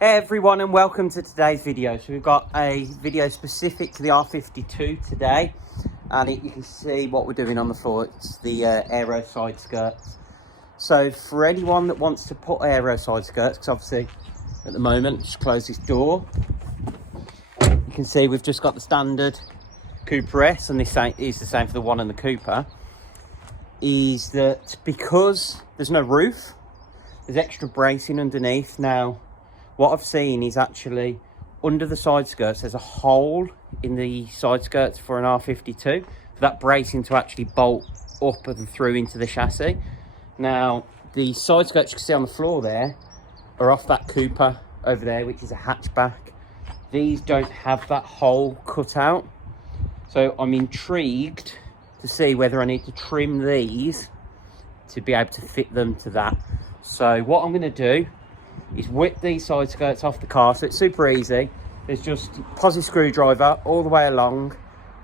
Hey everyone, and welcome to today's video. So we've got a video specific to the R52 today, and you can see what we're doing on the floor. It's the Aero side skirts. So for anyone that wants to put Aero side skirts, because obviously at the moment, just close this door, you can see we've just got the standard Cooper S, and this is the same for the one in the Cooper, is that because there's no roof, there's extra bracing underneath. Now what I've seen is actually under the side skirts there's a hole in the side skirts for an R52 for that bracing to actually bolt up and through into the chassis. Now the side skirts you can see on the floor there are off that Cooper over there, which is a hatchback. These don't have that hole cut out, so I'm intrigued to see whether I need to trim these to be able to fit them to that. So what I'm going to do is whip these side skirts off the car. So it's super easy. There's just posi screwdriver all the way along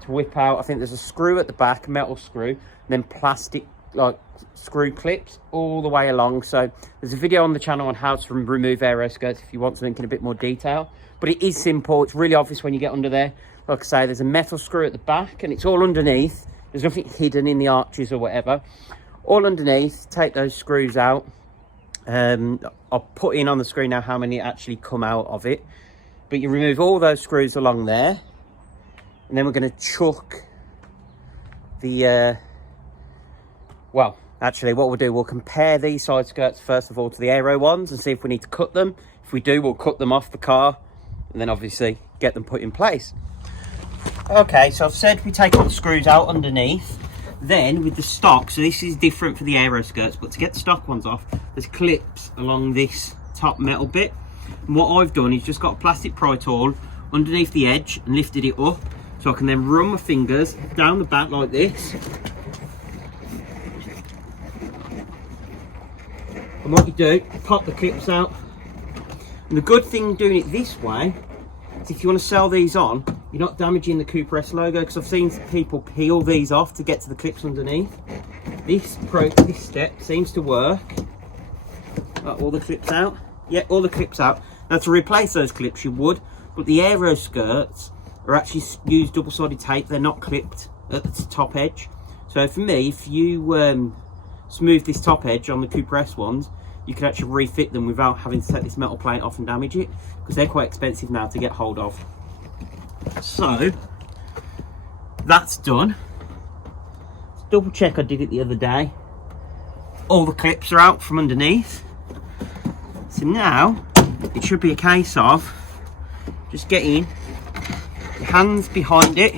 to whip out. I think there's a screw at the back, a metal screw, and then plastic like screw clips all the way along. So there's a video on the channel on how to remove Aero skirts if you want something in a bit more detail, but it is simple. It's really obvious when you get under there. Like I say, there's a metal screw at the back and it's all underneath. There's nothing hidden in the arches or whatever. All underneath. Take those screws out. I'll put in on the screen now how many actually come out of it, but you remove all those screws along there, and then we're going to chuck the well, actually what we'll do, we'll compare these side skirts first of all to the Aero ones and see if we need to cut them. If we do, we'll cut them off the car and then obviously get them put in place. Okay, so I've said we take all the screws out underneath. Then with the stock, so this is different for the Aero skirts, but to get the stock ones off, there's clips along this top metal bit. And what I've done is just got a plastic pry tool underneath the edge and lifted it up, so I can then run my fingers down the back like this. And what you do, pop the clips out. And the good thing doing it this way is if you want to sell these on, you're not damaging the Cooper S logo, because I've seen people peel these off to get to the clips underneath. This step seems to work. All the clips out. Yeah, all the clips out. Now to replace those clips you would, but the Aero skirts are actually use double-sided tape. They're not clipped at the top edge. So for me, if you smooth this top edge on the Cooper S ones, you can actually refit them without having to take this metal plate off and damage it, because they're quite expensive now to get hold of. So that's done. Double check I did it the other day. All the clips are out from underneath. So now it should be a case of just getting your hands behind it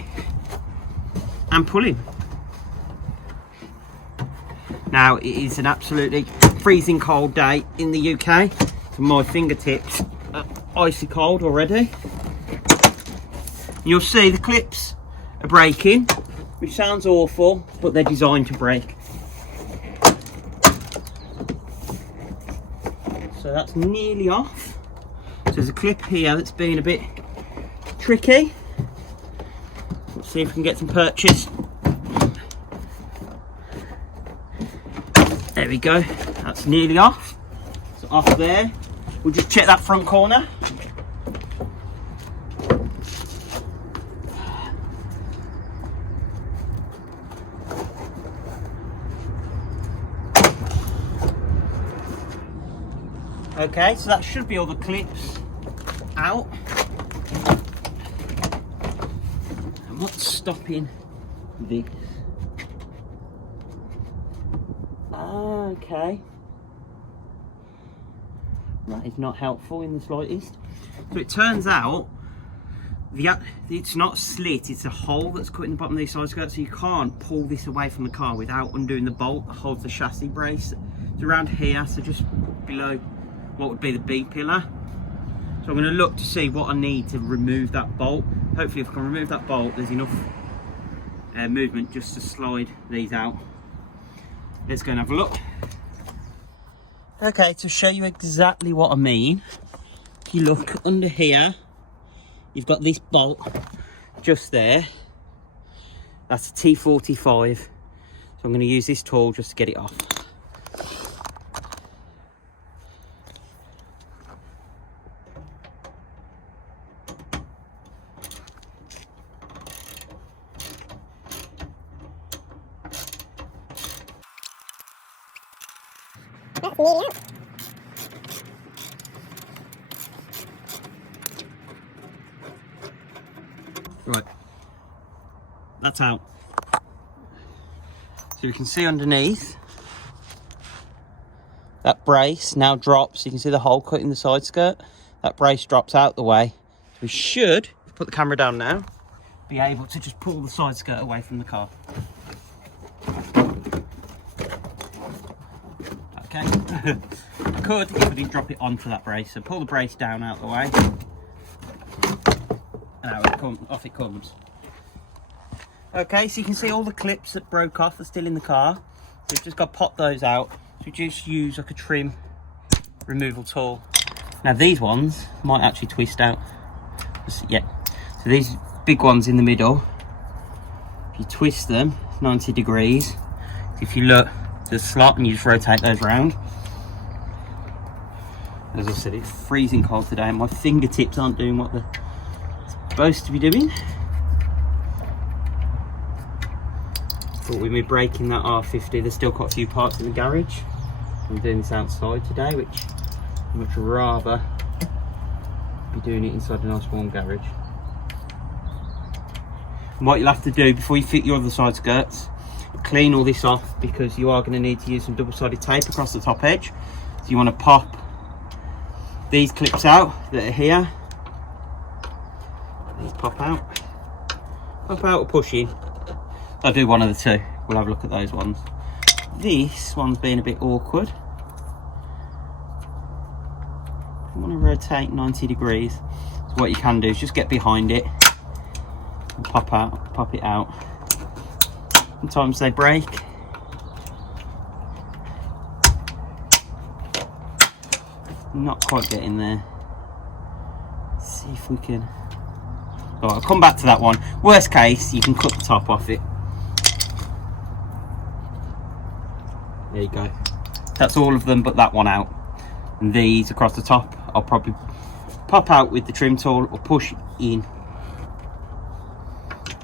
and pulling. Now it is an absolutely freezing cold day in the UK, so my fingertips are icy cold already. You'll see the clips are breaking, which sounds awful, but they're designed to break. So that's nearly off. So there's a clip here that's been a bit tricky. Let's see if we can get some purchase. There we go, that's nearly off. So off there, we'll just check that front corner. Okay, so that should be all the clips out. And what's stopping this? Okay. That is not helpful in the slightest. So it turns out it's not a slit, it's a hole that's cut in the bottom of these side skirts, so you can't pull this away from the car without undoing the bolt that holds the chassis brace. It's around here, so just below what would be the B pillar. So I'm going to look to see what I need to remove that bolt. Hopefully if I can remove that bolt, there's enough movement just to slide these out. Let's go and have a look. Okay, to show you exactly what I mean, if you look under here, you've got this bolt just there. That's a T45. So I'm going to use this tool just to get it off. Right, that's out. So you can see underneath, that brace now drops. You can see the hole cut in the side skirt. That brace drops out the way. So we should, put the camera down now, be able to just pull the side skirt away from the car. Okay, I could if I didn't drop it onto that brace. So pull the brace down out the way, and off it comes. Okay, so you can see all the clips that broke off are still in the car. So we've just got to pop those out. So we just use like a trim removal tool. Now these ones might actually twist out. Yeah, so these big ones in the middle, if you twist them 90 degrees, if you look, there's a slot and you just rotate those round. As I said, it's freezing cold today and my fingertips aren't doing what they're supposed to be doing. Thought we'd be breaking that R50. There's still quite a few parts in the garage. I'm doing this outside today, which I'd much rather be doing it inside a nice warm garage. And what you'll have to do before you fit your other side skirts, clean all this off, because you are going to need to use some double-sided tape across the top edge. So you want to pop these clips out that are here. These pop out or push in. I'll do one of the two. We'll have a look at those ones. This one's being a bit awkward. I want to rotate 90 degrees. So what you can do is just get behind it and pop it out. Sometimes they break. Not quite getting there. Let's see if we can. Oh, I'll come back to that one. Worst case, you can cut the top off it. There you go. That's all of them but that one out. And these across the top, I'll probably pop out with the trim tool or push in.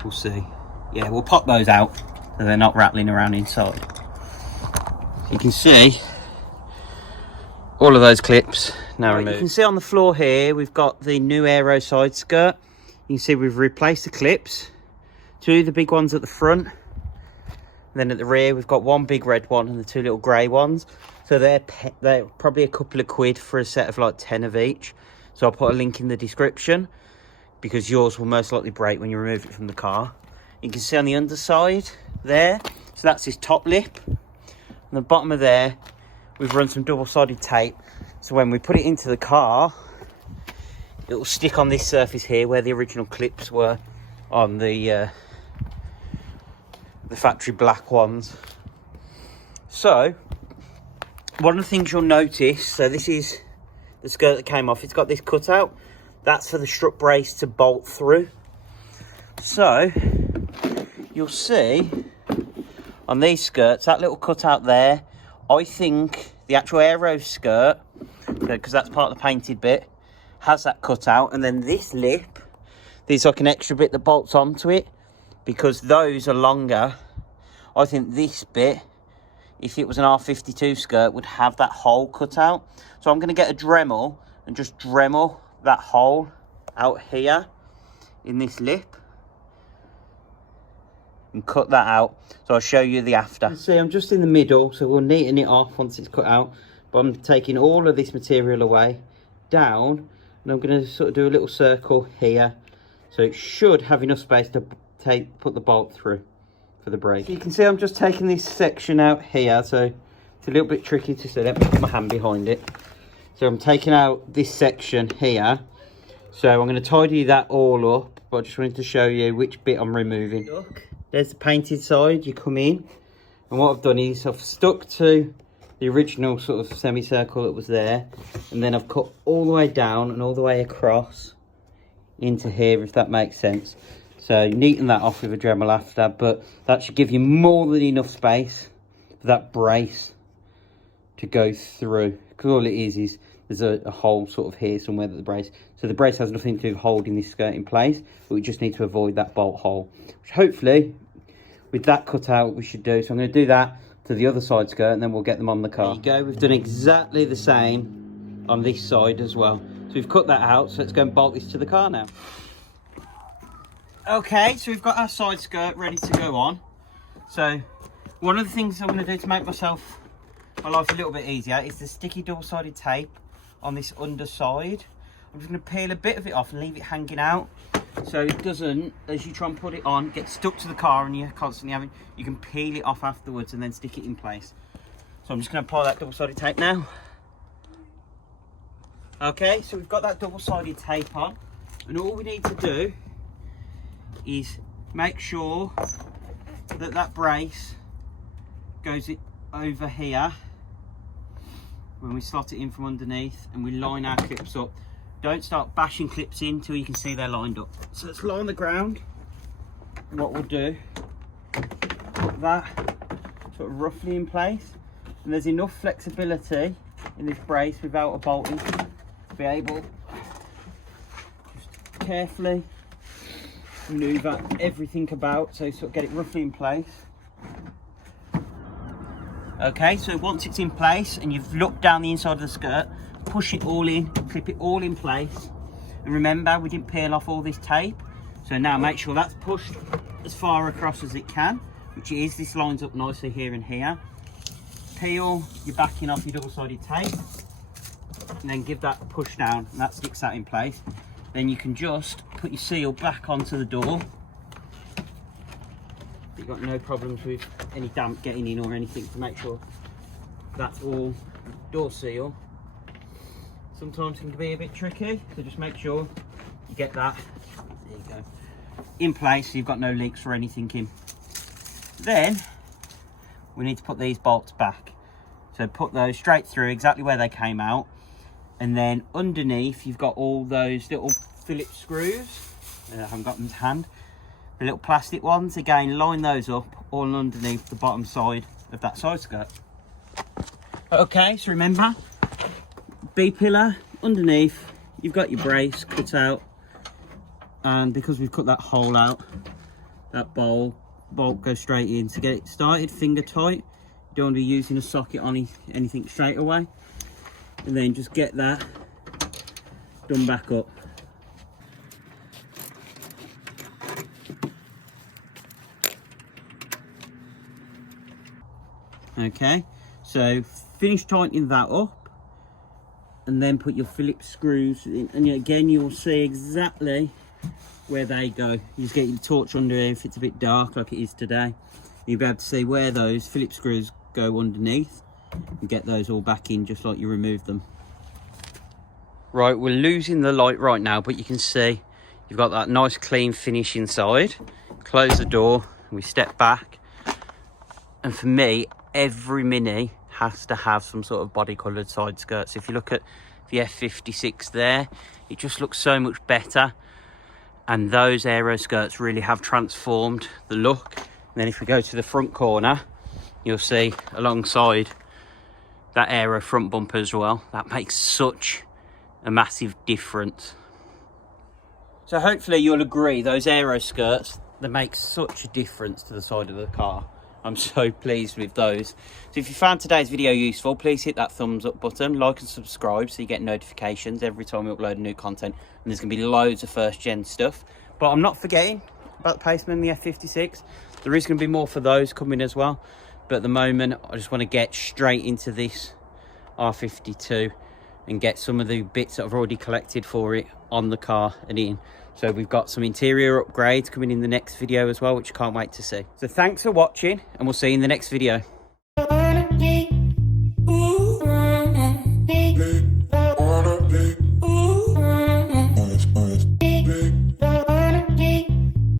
We'll see. Yeah, we'll pop those out so they're not rattling around inside. You can see all of those clips now removed. You can see on the floor here, we've got the new Aero side skirt. You can see we've replaced the clips. Two of the big ones at the front. Then at the rear, we've got one big red one and the two little grey ones. So they're probably a couple of quid for a set of like 10 of each. So I'll put a link in the description, because yours will most likely break when you remove it from the car. You can see on the underside there, so that's his top lip. On the bottom of there, we've run some double-sided tape. So when we put it into the car, it will stick on this surface here where the original clips were on the factory black ones. So one of the things you'll notice, so this is the skirt that came off. It's got this cutout. That's for the strut brace to bolt through. So you'll see on these skirts, that little cutout there, I think the actual Aero skirt, because that's part of the painted bit, has that cutout. And then this lip, there's like an extra bit that bolts onto it, because those are longer. I think this bit, if it was an R52 skirt, would have that hole cut out. So I'm going to get a Dremel and just Dremel that hole out here in this lip and cut that out. So I'll show you the after. See, I'm just in the middle, so we'll neaten it off once it's cut out. But I'm taking all of this material away, down, and I'm going to sort of do a little circle here. So it should have enough space to put the bolt through for the brake. So you can see I'm just taking this section out here, so it's a little bit tricky to see. Let me put my hand behind it. So I'm taking out this section here. So I'm going to tidy that all up, but I just wanted to show you which bit I'm removing. Look, there's the painted side. You come in, and what I've done is I've stuck to the original sort of semicircle that was there, and then I've cut all the way down and all the way across into here, if that makes sense. So neaten that off with a Dremel after, but that should give you more than enough space for that brace to go through. Because all it is there's a hole sort of here somewhere that the brace, so the brace has nothing to do with holding this skirt in place, but we just need to avoid that bolt hole, which hopefully with that cut out we should do. So I'm going to do that, to the other side skirt, and then we'll get them on the car. There you go, we've done exactly the same on this side as well. So we've cut that out, so let's go and bolt this to the car now. Okay, so we've got our side skirt ready to go on. So one of the things I'm going to do to make my life a little bit easier is the sticky double-sided tape on this underside. I'm just going to peel a bit of it off and leave it hanging out, so it doesn't, as you try and put it on, get stuck to the car and you're constantly having, you can peel it off afterwards and then stick it in place. So I'm just going to apply that double-sided tape now. Okay, so we've got that double-sided tape on, and all we need to do is make sure that that brace goes over here when we slot it in from underneath, and we line our clips up. Don't start bashing clips in until you can see they're lined up. So let's lie on the ground, and what we'll do, put that sort of roughly in place, and there's enough flexibility in this brace without a bolting to be able just carefully maneuver everything about, so sort of get it roughly in place. Okay, so once it's in place and you've looked down the inside of the skirt, push it all in, clip it all in place. And remember, we didn't peel off all this tape, so now make sure that's pushed as far across as it can, which it is. This lines up nicely here and here. Peel your backing off your double-sided tape, and then give that a push down, and that sticks that in place. Then you can just put your seal back onto the door. You've got no problems with any damp getting in or anything, to make sure that's all door seal. Sometimes it can be a bit tricky, so just make sure you get that, there you go, in place so you've got no leaks or anything in. Then we need to put these bolts back. So put those straight through exactly where they came out, and then underneath you've got all those little Phillips screws. I haven't got them to hand. The little plastic ones, again, line those up all underneath the bottom side of that side skirt. Okay, so remember, B-pillar underneath, you've got your brace cut out, and because we've cut that hole out, that bolt goes straight in. To get it started finger tight, you don't want to be using a socket on anything straight away, and then just get that done back up. Okay, so finish tightening that up, and then put your Phillips screws in, and again you'll see exactly where they go. You just get your torch under here if it's a bit dark like it is today. You'll be able to see where those Phillips screws go underneath, and get those all back in just like you removed them. Right, we're losing the light right now, but you can see you've got that nice clean finish inside. Close the door, we step back, and for me, every Mini has to have some sort of body coloured side skirts. If you look at the F56 there, it just looks so much better, and those Aero skirts really have transformed the look. And then if we go to the front corner, you'll see alongside that Aero front bumper as well, that makes such a massive difference. So hopefully you'll agree, those Aero skirts, they make such a difference to the side of the car. I'm so pleased with those. So if you found today's video useful, please hit that thumbs up button, like and subscribe so you get notifications every time we upload new content. And there's going to be loads of first gen stuff. But I'm not forgetting about the Paceman, the F56. There is going to be more for those coming as well. But at the moment, I just want to get straight into this R52 and get some of the bits that I've already collected for it on the car and in. So we've got some interior upgrades coming in the next video as well, which I can't wait to see. So thanks for watching, and we'll see you in the next video.